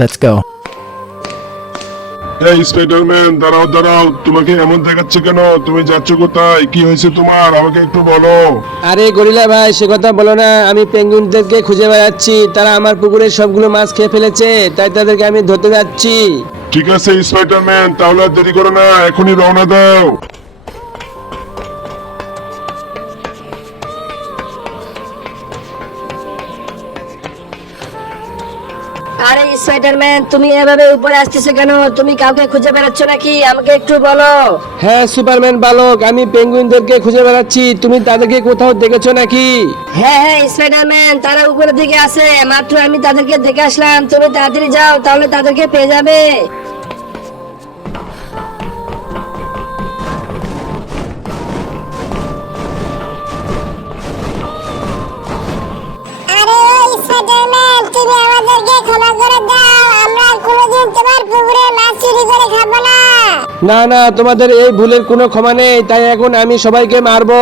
Let's go. এই Spiderman, দাঁড়াও দাঁড়াও, তোমাকে এমন দেখাচ্ছে কেন? তুমি যাচ্ছ কোথায়? কি হয়েছে তোমার? আমাকে একটু বলো। আরে গরিলা ভাই, সে কথা বলো না। আমি পেঙ্গুইনদেরকে খুঁজে বেড়াচ্ছি, তারা আমার পুকুরের সবগুলো মাছ খেয়ে ফেলেছে, তাই তাদেরকে আমি ধরতে যাচ্ছি। ঠিক আছে স্পাইডারম্যান, তাহলে আর দেরি করো না, এখনই রওনা দাও। আরে স্পাইডারম্যান, তুমি এভাবে উপরে আসতেছো কেন? তুমি কাউকে খুঁজে বেড়াচ্ছ নাকি? আমাকে একটু বলো। হ্যাঁ সুপারম্যান বালক, আমি পেঙ্গুইনদেরকে খুঁজে বেড়াচ্ছি। তুমি তাদেরকে কোথাও দেখেছো নাকি? হ্যাঁ হ্যাঁ স্পাইডারম্যান, তারা উপরের দিকে আছে, মাত্র আমি তাদেরকে দেখে আসলাম। তুমি তাড়াতাড়ি যাও, তাহলে তাদেরকে পেয়ে যাবে। আরে স্পাইডারম্যান, তুমি আমাদেরকে ক্ষমা করে দাও। আমরা আর কোনোদিন তোমার পুকুরে মাছ চুরি করে খাবো না। না না, তোমাদের এই ভুলের কোনো ক্ষমা নেই, তাই এখন আমি সবাইকে মারবো।